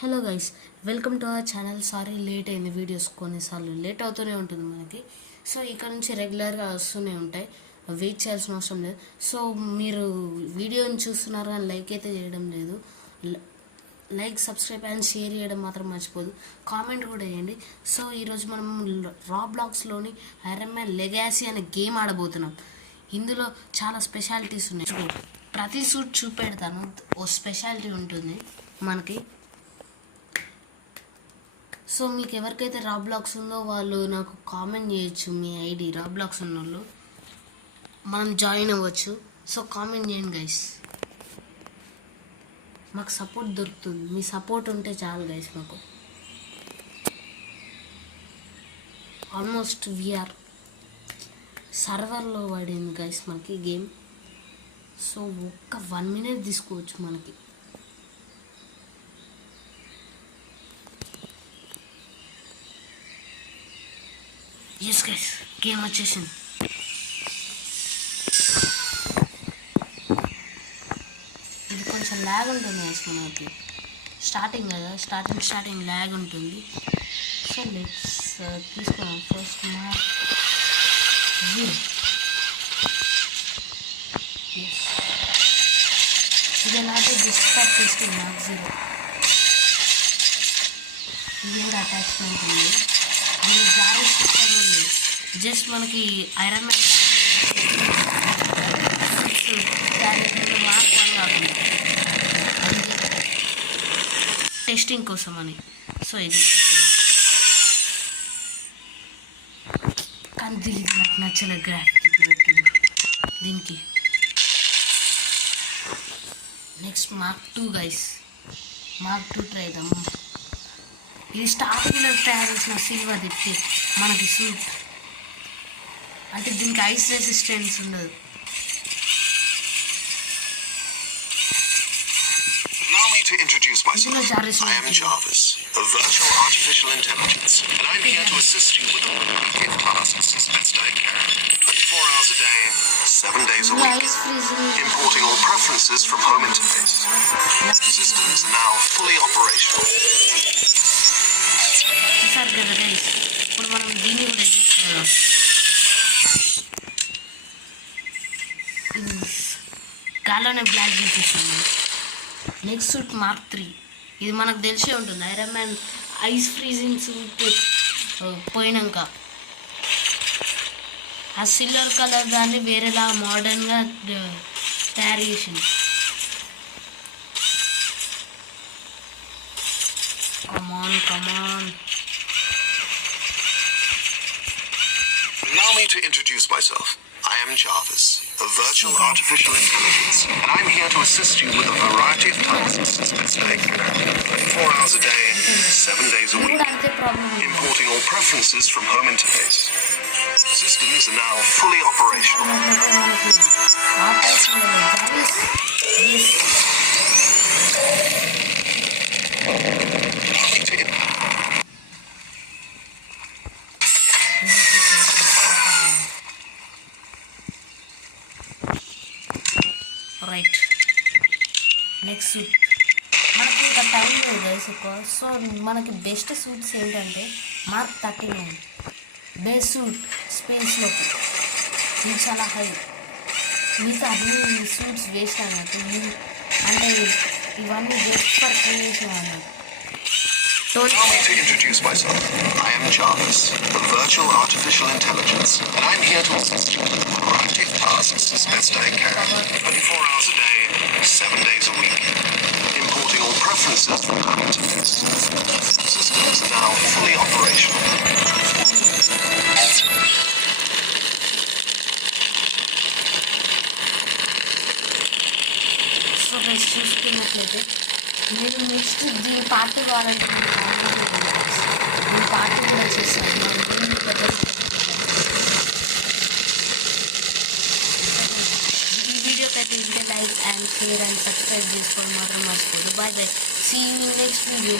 Hello guys, welcome to our channel. Sorry late అయింది, వీడియోస్ కొన్నిసార్లు లేట్ అవుతూనే ఉంటుంది మనకి. సో ఇక్కడ నుంచి రెగ్యులర్గా వస్తూనే ఉంటాయి, వెయిట్ చేయాల్సిన అవసరం లేదు. సో మీరు వీడియోని చూస్తున్నారు కానీ లైక్ అయితే చేయడం లేదు. లైక్, సబ్స్క్రైబ్ అండ్ షేర్ చేయడం మాత్రం మర్చిపోదు. కామెంట్ కూడా వేయండి. సో ఈరోజు మనం రాబ్లాక్స్లోని ఐరన్ మ్యాన్ లెగాసీ అనే గేమ్ ఆడబోతున్నాం. ఇందులో చాలా స్పెషాలిటీస్ ఉన్నాయి. ప్రతి సూట్ చూపెడతాను, ఓ స్పెషాలిటీ ఉంటుంది మనకి. సో మీకు ఎవరికైతే రాబ్లాక్స్ ఉందో వాళ్ళు నాకు కామెంట్ చేయొచ్చు, మీ ఐడి రాబ్లాక్స్ ఉన్న వాళ్ళు మనం జాయిన్ అవ్వచ్చు. సో కామెంట్ చేయండి గైస్, మాకు సపోర్ట్ దొరుకుతుంది. మీ సపోర్ట్ ఉంటే చాలు గైస్. మాకు ఆల్మోస్ట్ వీఆర్ సర్వర్లో పడింది గైస్ మనకి గేమ్. సో ఒక్క 1 minute తీసుకోవచ్చు మనకి. ఎస్ గైస్, గేమ్ వచ్చేసింది. ఇది కొంచెం ల్యాగ్ ఉంటుంది గైస్ మనకి. స్టార్టింగ్ కదా, స్టార్టింగ్ ల్యాగ్ ఉంటుంది. సో లెట్స్ తీసుకున్నాం ఫస్ట్ మార్క్ 0. ఎస్, ఇది ఎలాంటి డిస్ట్రాక్ట్ తీసుకుని మార్క్ 0. ఇది కూడా అటాచ్మెంట్ ఉంది. దీన్ని జారీ జస్ట్ మనకి ఐరన్ మ్యాన్ మార్క్ 1 కాకుండా టెస్టింగ్ కోసం అని. సో ఇది కానీ ఇది నాకు నచ్చలేదు, గ్రాఫిక్ దీనికి. Next mark 2 guys. మార్క్ 2 ట్రై చేద్దాము. ఇది స్టార్టింగ్లో తయారు చేసిన సిల్వర్ తిప్పి మనకి సూట్ అంటే దీనికి ఐస్ రెసిస్టెన్స్ ఉండదు. Allow me to introduce myself. I am Jarvis, a virtual artificial intelligence, and I'm here to assist you with a variety of tasks as best I can. 24 hours a day, 7 days a week. Importing all preferences from home interface. Systems are now fully operational. ఇప్పుడు మనం దీన్ని కూడా చేస్తున్నాం. గాల్లోనే బ్లాక్ చూపిస్తుంది. Next suit mark 3. ఇది మనకు తెలిసే ఉంటుంది, iron man ice freezing suit పోయినాక ఆ సిల్వర్ కలర్ దాన్ని వేరేలా మోడర్న్గా తయారు చేసింది. కమాన్. Allow me to introduce myself. I am Jarvis, a virtual artificial intelligence, and I'm here to assist you with a variety of tasks as best I can. 24 hours a day, 7 days a week. Importing all preferences from home interface. Systems are now fully operational. Right, next suit మనకి ఇంకా టైం లేదు గైస్ ఎక్కువ. సో మనకి best suits ఏంటంటే మార్క్ 39 base suit స్పేస్లోకి. ఇది చాలా హై. మిగతా అన్ని సూట్స్ వేస్ట్ అన్నట్టు. అంటే ఇవన్నీ జస్ట్ ఫర్ క్రియేషన్ అన్నట్టు. Allow me to introduce myself. I am Jarvis, a virtual artificial intelligence, and I'm here to assist you with a variety of tasks as best I can. 24 hours a day, 7 days a week. Importing all preferences from home interface. Systems are now fully operational. So guys చూసుకున్నట్లయితే నేను నెక్స్ట్ దీని పార్టీ కావాలనుకుంటున్నాను. దీని పార్టీ కూడా చేస్తాను. ఈ వీడియోకి అయితే ఇంటే like and share and subscribe చేసుకోవడం మాత్రం మర్చిపోదు. Bye bye, see you next video.